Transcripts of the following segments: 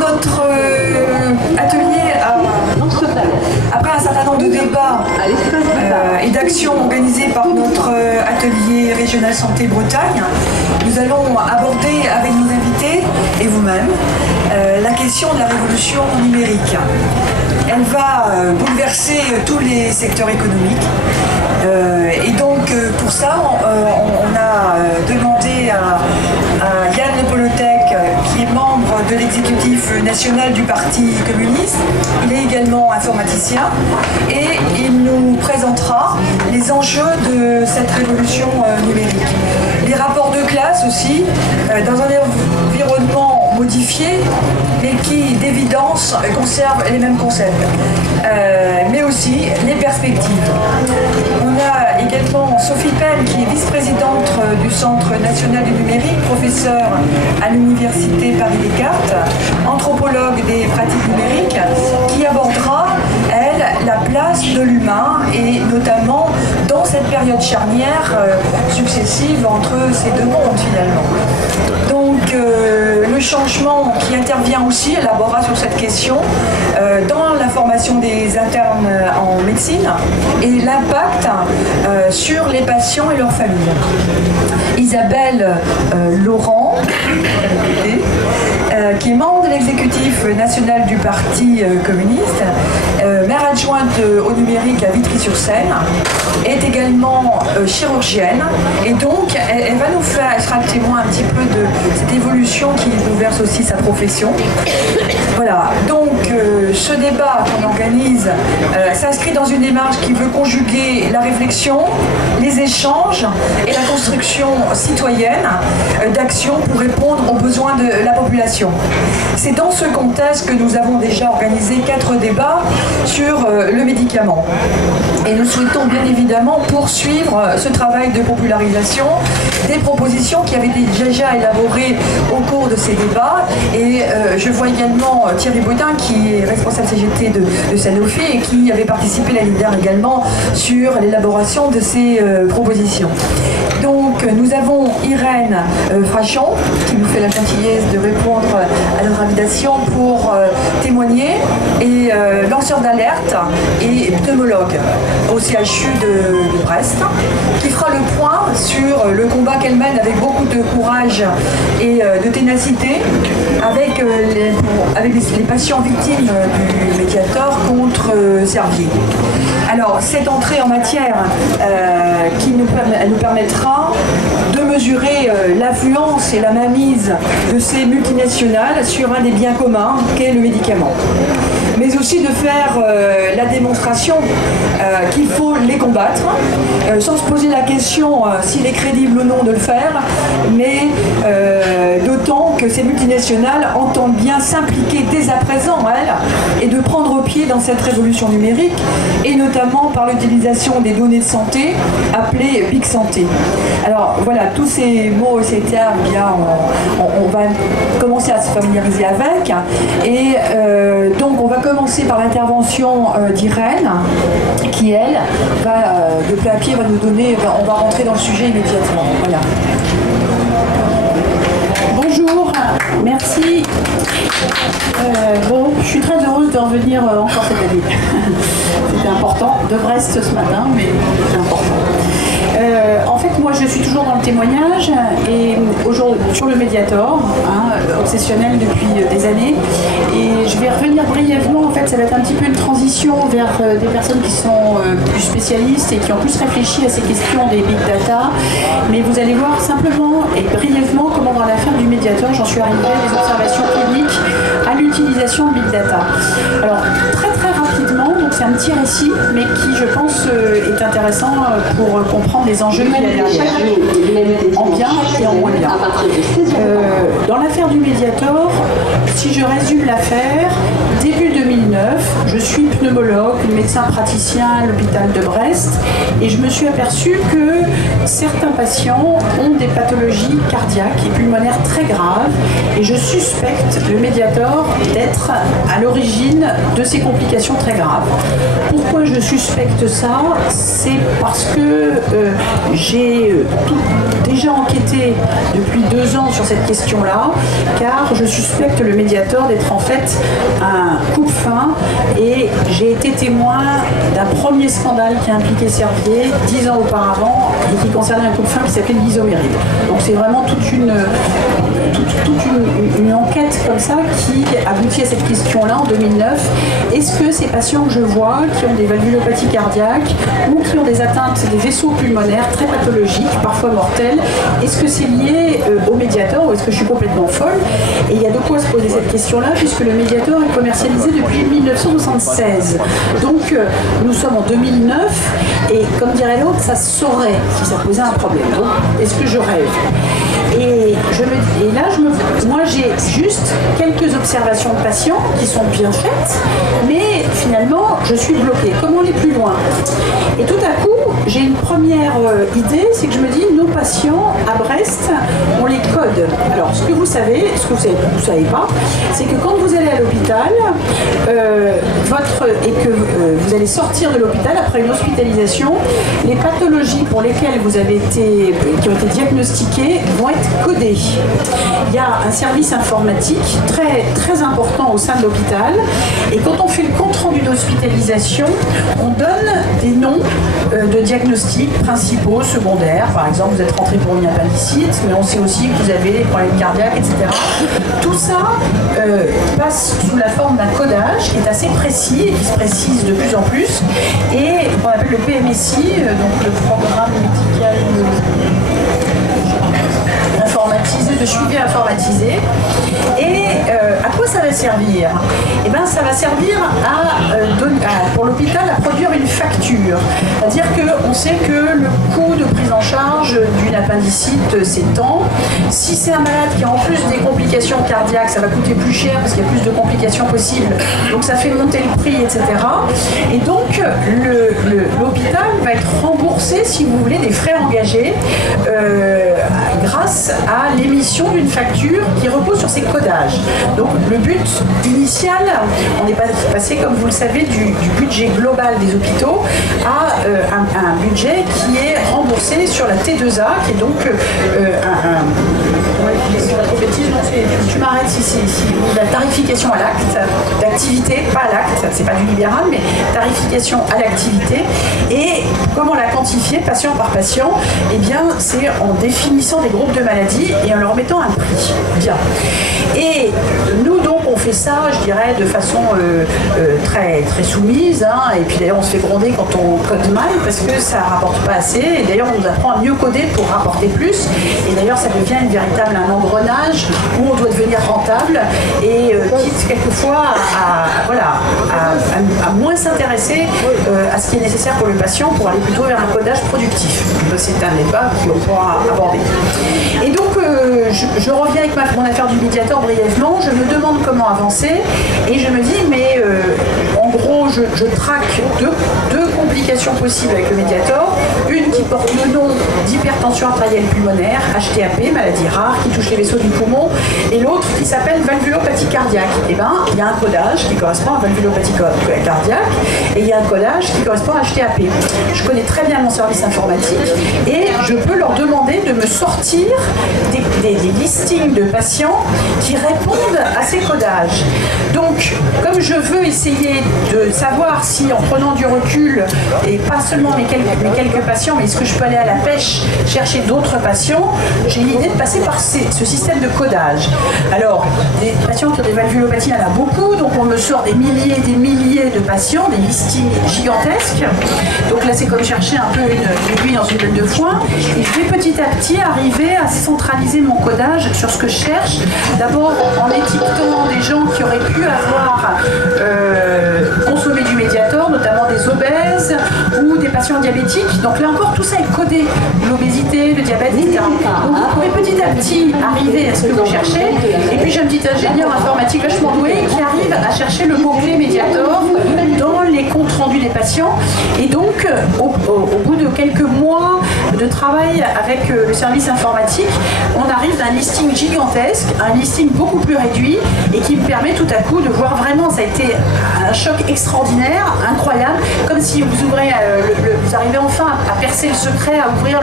notre atelier après un certain nombre de débats et d'actions organisées par notre atelier régional santé Bretagne, nous allons aborder avec nos invités et vous-même la question de la révolution numérique. Elle va bouleverser tous les secteurs économiques. Et donc pour ça, on a demandé à Yann Le Polotec, qui est membre de l'exécutif national du Parti communiste. Il est également informaticien et il nous présentera les enjeux de cette révolution numérique. Les rapports de classe aussi, dans un environnement modifié, mais qui, d'évidence, conserve les mêmes concepts. Mais aussi les perspectives. On a également Sophie Penn, qui est vice-présidente du Centre national du numérique, professeure à l'Université Paris-Descartes, anthropologue des pratiques numériques, qui abordera, elle, la place de l'humain et notamment dans cette période charnière successive entre ces deux mondes finalement. Donc le changement qui intervient aussi, elle abordera sur cette question dans la formation des internes en médecine et l'impact sur les patients et leurs familles. Isabelle Laurent, qui est membre de l'exécutif national du Parti communiste, maire adjointe au numérique à Vitry-sur-Seine, est également chirurgienne et donc elle va nous faire, elle sera le témoin un petit peu de cette évolution qui bouleverse aussi sa profession. Voilà, donc ce débat qu'on organise s'inscrit dans une démarche qui veut conjuguer la réflexion, les échanges et la construction citoyenne d'actions pour répondre aux besoins de la population. C'est dans ce contexte que nous avons déjà organisé 4 débats sur le médicament. Et nous souhaitons bien évidemment poursuivre ce travail de popularisation des propositions qui avaient été déjà élaborées au cours de ces débats. Et je vois également Thierry Baudin, qui est responsable CGT de Sanofi et qui avait participé l'année dernière également sur l'élaboration de ces propositions. Donc nous avons Irène Frachon, qui nous fait la gentillesse de répondre à notre invitation pour témoigner, et lanceur d'alerte et pneumologue au CHU de Brest, qui fera le point sur le combat qu'elle mène avec beaucoup de courage et de ténacité avec les patients victimes du Mediator contre Servier. Alors cette entrée en matière elle nous permettra de mesurer l'influence et la mainmise de ces multinationales sur un des biens communs qu'est le médicament. Mais aussi de faire la démonstration qu'il faut les combattre, sans se poser la question s'il est crédible ou non de le faire, mais d'autant que ces multinationales entendent bien s'impliquer dès à présent, elles, et de prendre pied dans cette révolution numérique, et notamment par l'utilisation des données de santé, appelées Big Santé. Alors voilà, tous ces mots et ces termes, eh bien, on va commencer à se familiariser avec, et donc on va commencer par l'intervention d'Irène, qui elle, va, de plein pied, va nous donner, on va rentrer dans le sujet immédiatement. Voilà. Bonjour, merci. Bon, je suis très heureuse de revenir encore cette année. C'était important, de Brest ce matin, mais c'est important. En fait, moi, je suis toujours dans le témoignage et aujourd'hui sur le Mediator, obsessionnel depuis des années. Et je vais revenir brièvement. En fait, ça va être un petit peu une transition vers des personnes qui sont plus spécialistes et qui ont plus réfléchi à ces questions des big data. Mais vous allez voir simplement et brièvement comment dans l'affaire du Mediator, j'en suis arrivée à des observations cliniques à l'utilisation de big data. Alors, très rapidement, donc c'est un petit récit, mais qui, je pense, est intéressant pour comprendre les enjeux qu'il y a derrière, en bien et en moins bien. Dans l'affaire du Mediator, si je résume l'affaire, début 2009, je suis pneumologue, médecin praticien à l'hôpital de Brest, et je me suis aperçue que certains patients ont des pathologies cardiaques et pulmonaires très graves, et je suspecte le Mediator d'être à l'origine de ces complications très graves. Pourquoi je suspecte ça? C'est parce que j'ai déjà enquêté depuis 2 ans sur cette question-là, car je suspecte le Mediator d'être en fait un coupe-faim, et j'ai été témoin d'un premier scandale qui a impliqué Servier 10 ans auparavant et qui concernait un coupe-faim qui s'appelait l'isoméride. Donc c'est vraiment toute une enquête comme ça qui aboutit à cette question-là en 2009. Est-ce que ces patients que je vois qui ont des valvulopathies cardiaques ou qui ont des atteintes des vaisseaux pulmonaires très pathologiques, parfois mortelles, est-ce que c'est lié au Mediator ou est-ce que je suis complètement folle? Et il y a de quoi se poser cette question-là puisque le Mediator est commercialisé depuis 1976. Donc nous sommes en 2009 et comme dirait l'autre, ça se saurait si ça posait un problème. Donc est-ce que je rêve? Et là, moi j'ai juste quelques observations de patients qui sont bien faites, mais finalement je suis bloquée. Comment aller plus loin? Et tout à coup, j'ai une première idée, c'est que je me dis, nos patients à Brest, on les code. Alors ce que vous savez, vous savez pas, c'est que quand vous allez à l'hôpital, et que vous allez sortir de l'hôpital après une hospitalisation, les pathologies pour lesquelles vous avez qui ont été diagnostiquées vont être codées. Il y a un service informatique très, très important au sein de l'hôpital, et quand on fait le compte-rendu d'hospitalisation, on donne des noms de diagnostics principaux, secondaires. Par exemple, vous êtes rentré pour une appendicite, mais on sait aussi que vous avez des problèmes cardiaques, etc. Tout ça passe sous la forme d'un codage qui est assez précis et qui se précise de plus en plus, et qu'on appelle le PMSI, donc le programme médical informatisé, de suivi informatisé. Et à quoi ça va servir? Eh bien, ça va servir pour l'hôpital à produire une facture. C'est-à-dire qu'on sait que le coût de prise en charge d'une appendicite, c'est tant. Si c'est un malade qui a en plus des complications cardiaques, ça va coûter plus cher parce qu'il y a plus de complications possibles. Donc ça fait monter le prix, etc. Et donc l'hôpital va être remboursé, si vous voulez, des frais engagés grâce à l'émission d'une facture qui repose sur ces codages. Donc le but initial, on est passé, comme vous le savez, du budget global des hôpitaux à un budget qui est remboursé sur la T2A, qui est donc tu m'arrêtes si la tarification à l'acte, d'activité, pas à l'acte, c'est pas du libéral, mais tarification à l'activité. Et comment la quantifier patient par patient? Eh bien, c'est en définissant des groupes de maladies et en leur mettant un prix. Bien. Et nous, donc, on fait ça, je dirais, de façon très, très soumise. Hein, et puis d'ailleurs, on se fait gronder quand on code mal parce que ça rapporte pas assez. Et d'ailleurs, on nous apprend à mieux coder pour rapporter plus. Et d'ailleurs, ça devient un engrenage où on doit devenir rentable et quitte quelquefois à moins s'intéresser à ce qui est nécessaire pour le patient pour aller plutôt vers un codage productif. C'est un débat qu'on pourra aborder. Et donc, je reviens avec mon affaire du Mediator brièvement. Je me demande comment avancer et je me dis, mais en gros, je traque deux complications possibles avec le Mediator. Une qui porte le nom d'hypertension artérielle pulmonaire, HTAP, maladie rare qui touche les vaisseaux du poumon, et l'autre qui s'appelle valvulopathie cardiaque. Et bien, il y a un codage qui correspond à valvulopathie cardiaque et il y a un codage qui correspond à HTAP. Je connais très bien mon service informatique et je peux leur demander de me sortir des listings de patients qui répondent à ces codages. Donc, comme je veux essayer de savoir si, en prenant du recul, et pas seulement mes quelques patients, mais est-ce que je peux aller à la pêche chercher d'autres patients, j'ai l'idée de passer par ce système de codage. Alors, des patients qui ont des valvulopathies, il y en a beaucoup, donc on me sort des milliers et des milliers de patients, des listings gigantesques. Donc là, c'est comme chercher un peu une aiguille dans une benne de foin. Et je vais petit à petit arriver à centraliser mon codage sur ce que je cherche. D'abord en étiquetant des gens qui auraient pu avoir consommé du Mediator, notamment des obèses ou des patients diabétiques. Donc là encore, tout ça est codé. L'obésité, le diabète, etc. Donc vous pouvez petit à petit arriver à ce que vous cherchez. Et puis j'ai un petit ingénieur informatique vachement doué qui arrive à chercher le mot-clé Mediator patients. Et donc, au bout de quelques mois de travail avec le service informatique, on arrive à un listing gigantesque, un listing beaucoup plus réduit et qui me permet tout à coup de voir vraiment, ça a été un choc extraordinaire, incroyable, comme si vous ouvrez, vous arrivez enfin à percer le secret, à ouvrir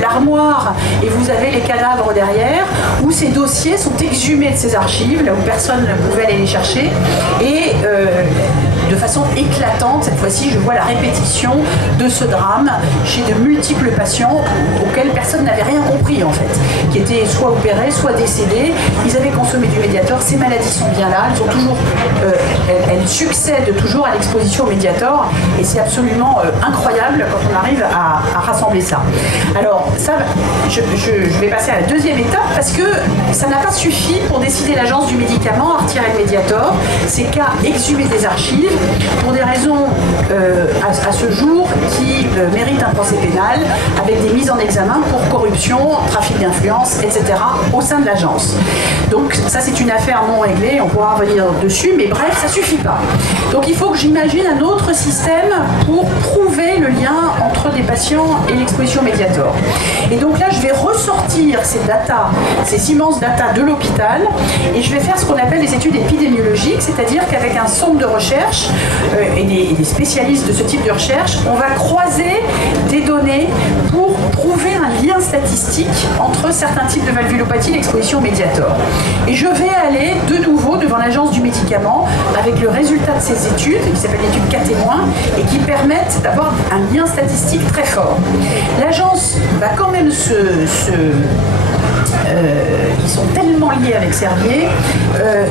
l'armoire et vous avez les cadavres derrière, où ces dossiers sont exhumés de ces archives, là où personne ne pouvait aller les chercher, et de façon éclatante, cette fois-ci, je vois la répétition de ce drame chez de multiples patients auxquels personne n'avait rien compris, en fait, qui étaient soit opérés, soit décédés. Ils avaient consommé du Mediator, ces maladies sont bien là, elles, sont toujours, elles succèdent toujours à l'exposition au Mediator, et c'est absolument incroyable quand on arrive à rassembler ça. Alors, ça, je vais passer à la deuxième étape, parce que ça n'a pas suffi pour décider l'agence du médicament à retirer le Mediator, c'est qu'à exhumer des archives, pour des raisons à ce jour qui méritent un procès pénal avec des mises en examen pour corruption, trafic d'influence, etc. au sein de l'agence. Donc ça c'est une affaire non réglée, on pourra revenir dessus, mais bref, ça suffit pas. Donc il faut que j'imagine un autre système pour prouver le lien entre des patients et l'exposition Mediator. Et donc là je vais ressortir ces data, ces immenses data de l'hôpital, et je vais faire ce qu'on appelle des études épidémiologiques, c'est-à-dire qu'avec un centre de recherche et des spécialistes de ce type de recherche, on va croiser des données pour prouver un lien statistique entre certains types de valvulopathie et l'exposition au Mediator. Et je vais aller de nouveau devant l'agence du médicament avec le résultat de ces études, qui s'appelle l'étude cas témoin, et qui permettent d'avoir un lien statistique très fort. L'agence va quand même ils sont tellement liés avec Servier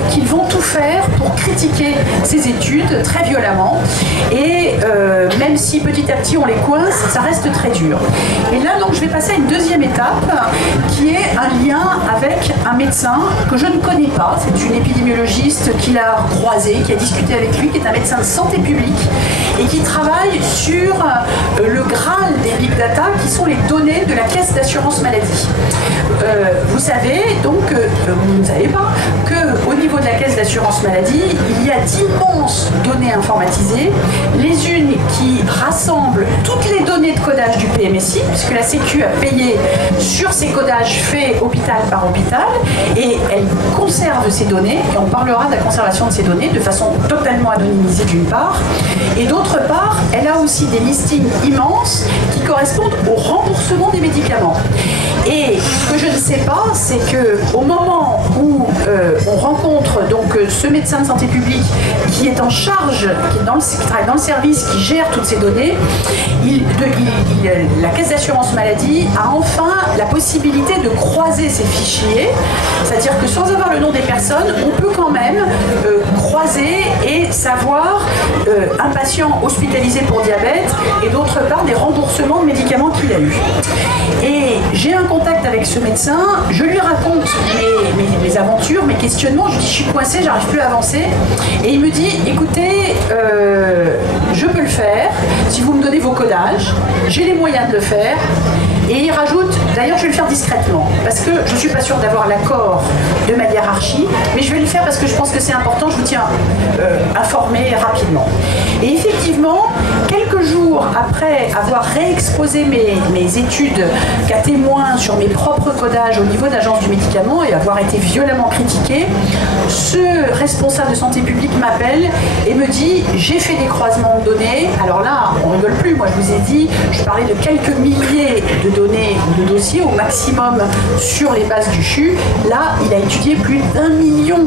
qu'ils vont tout faire pour critiquer ces études très violemment, et même si petit à petit on les coince, ça reste très dur. Et là donc je vais passer à une deuxième étape qui est un lien avec un médecin que je ne connais pas, c'est une épidémiologiste qui l'a croisé, qui a discuté avec lui, qui est un médecin de santé publique et qui travaille sur le Graal des big data qui sont les données de la caisse d'assurance maladie. Vous savez donc, vous ne savez pas, qu'au niveau de la caisse d'assurance maladie, il y a d'immenses données informatisées, les unes qui rassemblent toutes les données de codage du PMSI, puisque la Sécu a payé sur ces codages faits hôpital par hôpital, et elle conserve ces données, et on parlera de la conservation de ces données de façon totalement anonymisée d'une part, et d'autre part, elle a aussi des listings immenses qui correspondent au remboursement des médicaments. Et ce que je ne sais pas, c'est qu'au moment où on rencontre donc ce médecin de santé publique qui est en charge, qui travaille dans le service, qui gère toutes ces données, la caisse d'assurance maladie a enfin la possibilité de croiser ces fichiers, c'est-à-dire que sans avoir le nom des personnes, on peut quand même croiser et savoir un patient hospitalisé pour diabète et d'autre part des remboursements de médicaments qu'il a eu. Et j'ai un contact avec ce médecin, je lui raconte mes aventures, mes questionnements, je lui dis je suis coincée, j'arrive plus à avancer, et il me dit écoutez, je peux le faire si vous me donnez vos codages, j'ai les moyens de le faire. Et il rajoute, d'ailleurs je vais le faire discrètement, parce que je ne suis pas sûre d'avoir l'accord de ma hiérarchie, mais je vais le faire parce que je pense que c'est important, je vous tiens informé rapidement. Et effectivement, quelques jours après avoir réexposé mes études cas témoin sur mes propres codages au niveau de l'agence du médicament et avoir été violemment critiqué, ce responsable de santé publique m'appelle et me dit j'ai fait des croisements de données. Alors là, on rigole plus, moi je vous ai dit, je parlais de quelques milliers de données, de dossiers au maximum sur les bases du CHU. Là, il a étudié plus d'1 million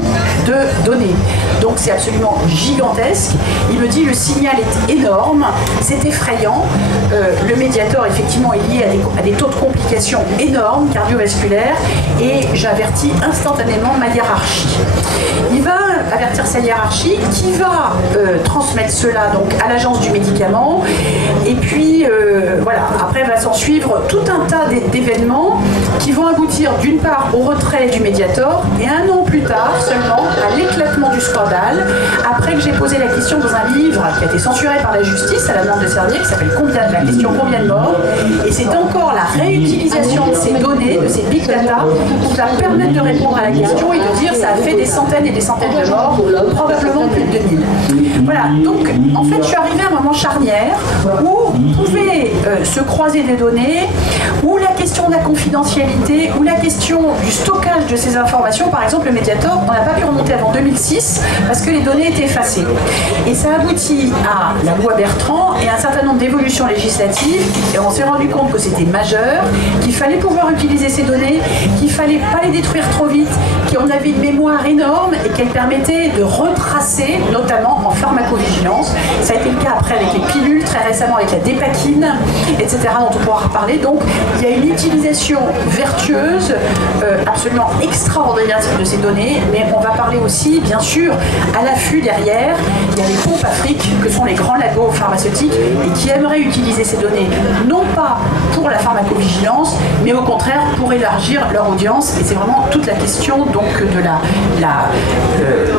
de données. Donc c'est absolument gigantesque. Il me dit le signal est énorme, c'est effrayant. Le Mediator effectivement est lié à des taux de complications énormes, cardiovasculaires, et j'avertis instantanément ma hiérarchie. Il va avertir sa hiérarchie qui va transmettre cela donc à l'agence du médicament, et puis voilà, après va s'en suivre tout un tas d'événements qui vont aboutir d'une part au retrait du Mediator et un an plus tard seulement à l'éclatement du scandale, après que j'ai posé la question dans un livre qui a été censuré par la justice à la demande de Servier, qui s'appelle la question combien de morts, et c'est encore la réutilisation de ces données, de ces big data, qui va permettre de répondre à la question et de dire ça a fait des centaines et des centaines de morts, probablement plus de 2000. Voilà, donc en fait je suis arrivée à un moment charnière où pouvaient se croiser des données, où la question de la confidentialité, où la question du stockage de ces informations, par exemple le Mediator, on n'a pas pu remonter avant 2006 parce que les données étaient effacées. Et ça aboutit à la loi Bertrand et un certain nombre d'évolutions législatives, et on s'est rendu compte que c'était majeur, qu'il fallait pouvoir utiliser ces données, qu'il fallait pas les détruire trop vite, qu'on avait une mémoire énorme et qu'elle permettait de retracer, notamment en pharmacovigilance. Ça a été le cas après avec les pilules, très récemment avec la dépakine, etc., dont on pourra reparler. Donc il y a une utilisation vertueuse, absolument extraordinaire de ces données, mais on va parler aussi, bien sûr, à l'affût derrière, il y a les pompes Afrique, que sont les grands labos pharmaceutiques, et qui aimeraient utiliser ces données, non pas pour la pharmacovigilance, mais au contraire pour élargir leur audience. Et c'est vraiment toute la question donc de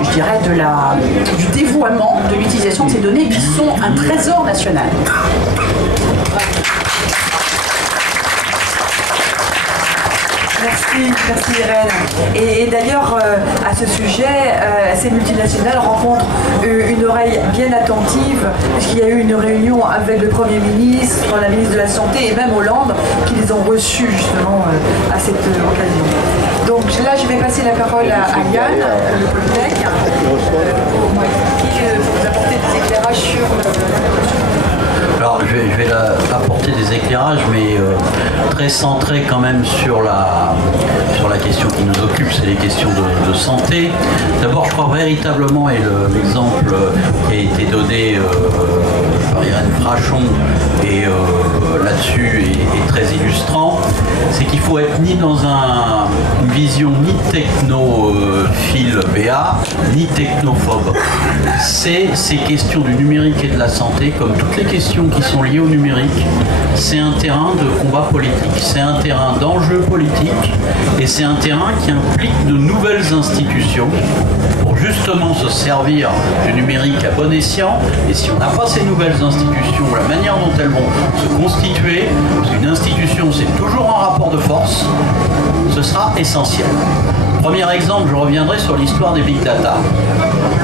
je dirais du dévoiement de l'utilisation de ces données qui sont un trésor national. Merci Irène. Et d'ailleurs, à ce sujet, ces multinationales rencontrent une oreille bien attentive, puisqu'il y a eu une réunion avec le Premier ministre, la ministre de la Santé et même Hollande, qui les ont reçus justement à cette occasion. Donc là, je vais passer la parole à Yann, le Polytech, pour vous apporter des éclairages sur Alors, je vais apporter des éclairages, mais très centrés quand même sur la question qui nous occupe, c'est les questions de santé. D'abord, je crois véritablement, et l'exemple qui a été donné par Irène Frachon et là-dessus est très illustrant, c'est qu'il faut être ni dans une vision ni technophile BA, ni technophobe. C'est ces questions du numérique et de la santé, comme toutes les questions qui sont liées au numérique, c'est un terrain de combat politique, c'est un terrain d'enjeu politique, et c'est un terrain qui implique de nouvelles institutions pour justement se servir du numérique à bon escient. Et si on n'a pas ces nouvelles institutions, la manière dont elles vont se constituer, parce qu'une institution c'est toujours un rapport de force, ce sera essentiel. Premier exemple, je reviendrai sur l'histoire des big data.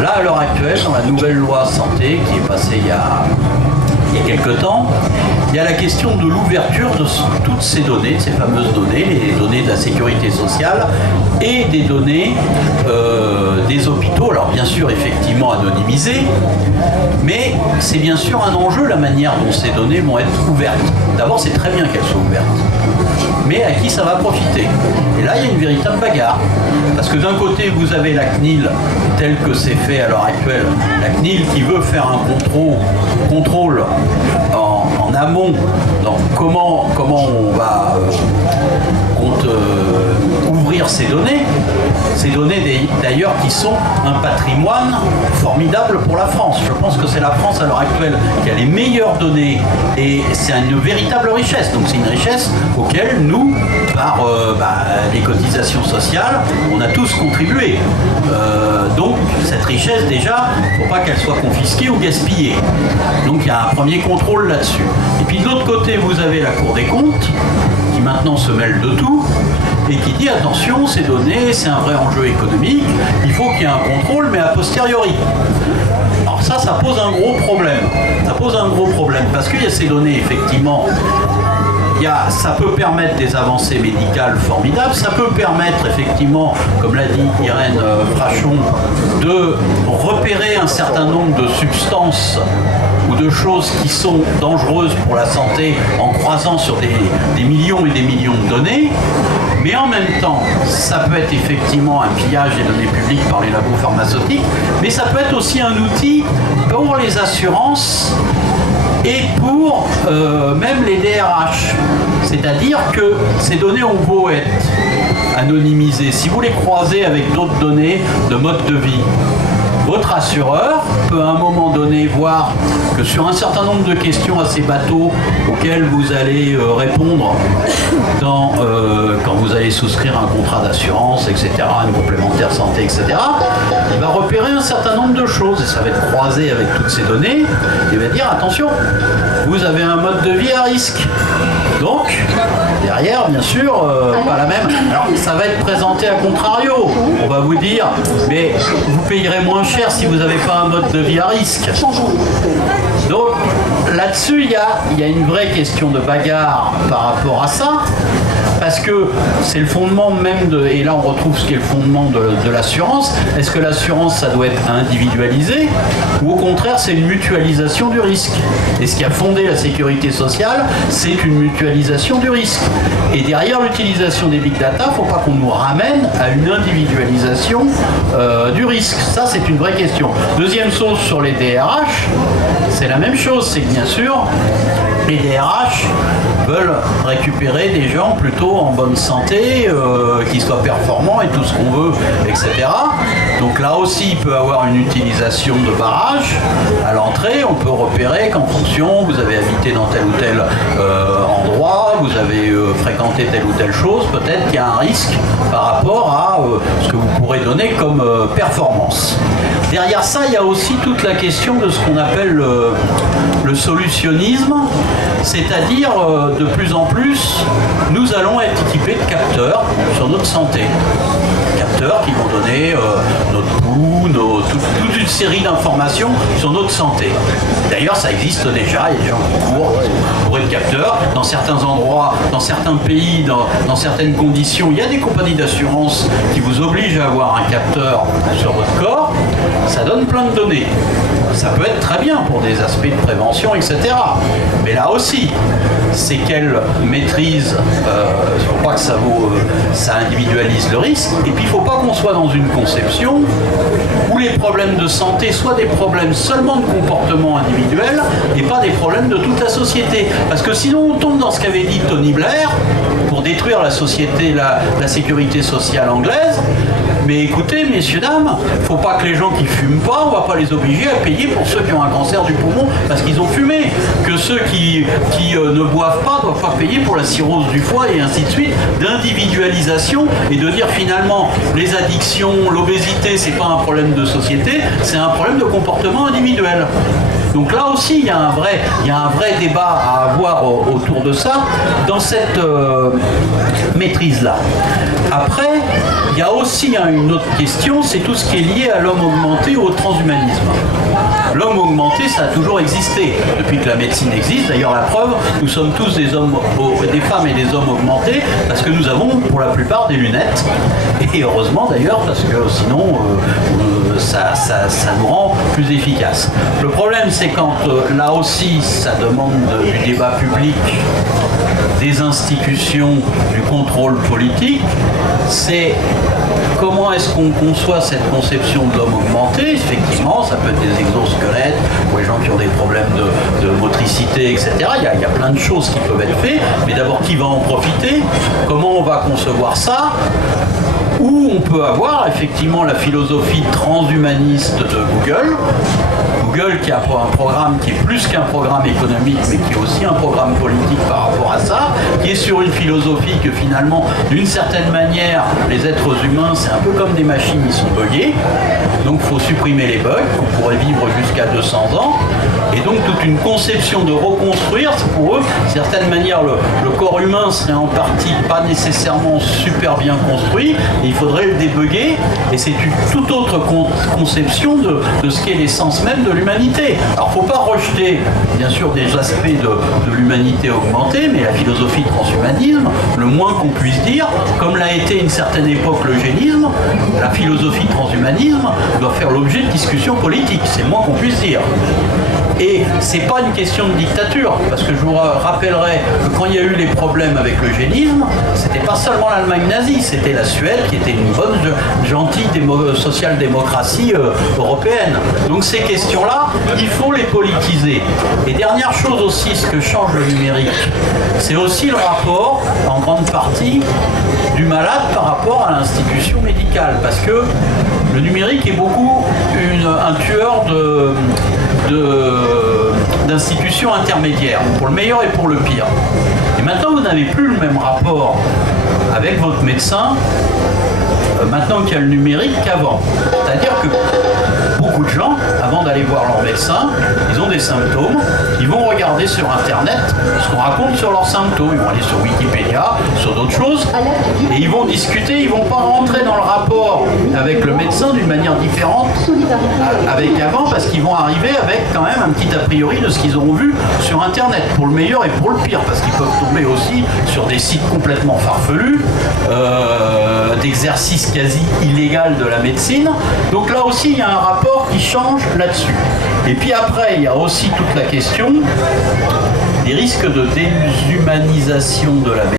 Là, à l'heure actuelle, dans la nouvelle loi santé qui est passée il y a quelques temps, il y a la question de l'ouverture de toutes ces données, ces fameuses données, les données de la sécurité sociale et des données des hôpitaux, alors bien sûr effectivement anonymisées, mais c'est bien sûr un enjeu la manière dont ces données vont être ouvertes. D'abord, c'est très bien qu'elles soient ouvertes, mais à qui ça va profiter? Et là, il y a une véritable bagarre. Parce que d'un côté, vous avez la CNIL, tel que c'est fait à l'heure actuelle, la CNIL qui veut faire un contrôle en amont, donc comment on va ouvrir ces données d'ailleurs qui sont un patrimoine formidable pour la France. Je pense que c'est la France à l'heure actuelle qui a les meilleures données et c'est une véritable richesse. Donc c'est une richesse auquel nous, par les cotisations sociales, on a tous contribué. Donc cette richesse déjà, il ne faut pas qu'elle soit confisquée ou gaspillée. Donc il y a un premier contrôle là-dessus. Et puis de l'autre côté, vous avez la Cour des comptes qui maintenant se mêle de tout et qui dit attention, ces données, c'est un vrai enjeu économique, il faut qu'il y ait un contrôle, mais a posteriori. Alors ça pose un gros problème. Ça pose un gros problème parce qu'il y a ces données, effectivement, ça peut permettre des avancées médicales formidables, ça peut permettre effectivement, comme l'a dit Irène Frachon, de repérer un certain nombre de substances ou de choses qui sont dangereuses pour la santé en croisant sur des millions et des millions de données. Mais en même temps, ça peut être effectivement un pillage des données publiques par les labos pharmaceutiques, mais ça peut être aussi un outil pour les assurances et pour même les DRH. C'est-à-dire que ces données ont beau être anonymisées, si vous les croisez avec d'autres données de mode de vie, votre votre assureur peut à un moment donné voir que sur un certain nombre de questions assez bateaux auxquelles vous allez répondre quand vous allez souscrire un contrat d'assurance, etc., une complémentaire santé, etc., il va repérer un certain nombre de choses et ça va être croisé avec toutes ces données. Il va dire attention, vous avez un mode de vie à risque. Donc, derrière, bien sûr, pas la même. Alors, ça va être présenté à contrario. On va vous dire, mais vous payerez moins cher si vous n'avez pas un mode de vie à risque. Donc, là-dessus, il y a une vraie question de bagarre par rapport à ça. Parce que c'est le fondement même de... Et là, on retrouve ce qui est le fondement de l'assurance. Est-ce que l'assurance, ça doit être individualisé? Ou au contraire, c'est une mutualisation du risque? Et ce qui a fondé la sécurité sociale, c'est une mutualisation du risque. Et derrière l'utilisation des big data, il ne faut pas qu'on nous ramène à une individualisation du risque. Ça, c'est une vraie question. Deuxième chose sur les DRH, c'est la même chose. C'est que bien sûr, les DRH veulent récupérer des gens plutôt en bonne santé, qui soient performants et tout ce qu'on veut, etc. Donc là aussi, il peut y avoir une utilisation de barrage. À l'entrée, on peut repérer qu'en fonction, vous avez habité dans tel ou tel endroit, vous avez fréquenté telle ou telle chose, peut-être qu'il y a un risque par rapport à ce que vous pourrez donner comme performance. Derrière ça, il y a aussi toute la question de ce qu'on appelle le solutionnisme, c'est-à-dire de plus en plus, nous allons être équipés de capteurs sur notre santé. Capteurs qui vont donner notre pouls, toute une série d'informations sur notre santé. D'ailleurs, ça existe déjà, il y a des gens qui courent pour être capteurs. Dans certains endroits, dans certains pays, dans certaines conditions, il y a des compagnies d'assurance qui vous obligent à avoir un capteur sur votre corps. Ça donne plein de données. Ça peut être très bien pour des aspects de prévention, etc. Mais là aussi, c'est qu'elle maîtrise, il ne faut pas que ça individualise le risque, et puis il ne faut pas qu'on soit dans une conception où les problèmes de santé soient des problèmes seulement de comportement individuel et pas des problèmes de toute la société. Parce que sinon on tombe dans ce qu'avait dit Tony Blair pour détruire la société, la sécurité sociale anglaise. Mais écoutez, messieurs, dames, il ne faut pas que les gens qui ne fument pas, on ne va pas les obliger à payer pour ceux qui ont un cancer du poumon parce qu'ils ont fumé. Que ceux qui ne boivent pas ne doivent pas payer pour la cirrhose du foie et ainsi de suite. D'individualisation et de dire finalement les addictions, l'obésité, c'est pas un problème de société, c'est un problème de comportement individuel. Donc là aussi, il y a un vrai débat à avoir autour de ça, dans cette maîtrise-là. Après, il y a aussi une autre question, c'est tout ce qui est lié à l'homme augmenté ou au transhumanisme. L'homme augmenté, ça a toujours existé, depuis que la médecine existe. D'ailleurs, la preuve, nous sommes tous des femmes et des hommes augmentés, parce que nous avons pour la plupart des lunettes. Et heureusement d'ailleurs, parce que sinon, ça nous rend plus efficaces. Le problème, c'est quand là aussi, ça demande du débat public, des institutions, du contrôle politique, c'est comment est-ce qu'on conçoit cette conception de l'homme augmenté. Effectivement, ça peut être des exosquelettes, pour les gens qui ont des problèmes de motricité, etc. Il y a plein de choses qui peuvent être faites, mais d'abord, qui va en profiter? Comment on va concevoir ça? Ou on peut avoir effectivement la philosophie transhumaniste de Google. Google qui a un programme qui est plus qu'un programme économique, mais qui est aussi un programme politique par rapport à ça, qui est sur une philosophie que finalement, d'une certaine manière, les êtres humains, c'est un peu comme des machines, ils sont buggés. Donc il faut supprimer les bugs, on pourrait vivre jusqu'à 200 ans. Et donc toute une conception de reconstruire, pour eux, d'une certaine manière, le corps humain serait en partie pas nécessairement super bien construit, et il faudrait le débugger, et c'est une toute autre conception de ce qu'est l'essence même de l'humanité. Alors il ne faut pas rejeter, bien sûr, des aspects de l'humanité augmentée, mais la philosophie transhumanisme, le moins qu'on puisse dire, comme l'a été à une certaine époque l'eugénisme, la philosophie transhumanisme doit faire l'objet de discussions politiques, c'est le moins qu'on puisse dire. Et c'est pas une question de dictature, parce que je vous rappellerai que quand il y a eu les problèmes avec l'eugénisme, c'était pas seulement l'Allemagne nazie, c'était la Suède qui était une bonne, gentille social-démocratie européenne. Donc ces questions-là, il faut les politiser. Et dernière chose aussi, ce que change le numérique, c'est aussi le rapport, en grande partie, du malade par rapport à l'institution médicale, parce que le numérique est beaucoup un sorte d'institution intermédiaire, pour le meilleur et pour le pire. Et maintenant, vous n'avez plus le même rapport avec votre médecin, maintenant qu'il y a le numérique, qu'avant. C'est-à-dire que beaucoup de gens, avant d'aller voir leur médecin, ils ont des symptômes, ils vont regarder sur Internet ce qu'on raconte sur leurs symptômes, ils vont aller sur Wikipédia, sur d'autres choses, et ils vont discuter, ils ne vont pas rentrer dans le rapport avec le médecin d'une manière différente avec avant, parce qu'ils vont arriver avec quand même un petit a priori de ce qu'ils auront vu sur Internet, pour le meilleur et pour le pire, parce qu'ils peuvent tomber aussi sur des sites complètement farfelus, d'exercice quasi illégal de la médecine. Donc là aussi, il y a un rapport qui change là-dessus. Et puis après, il y a aussi toute la question des risques de déshumanisation de la médecine.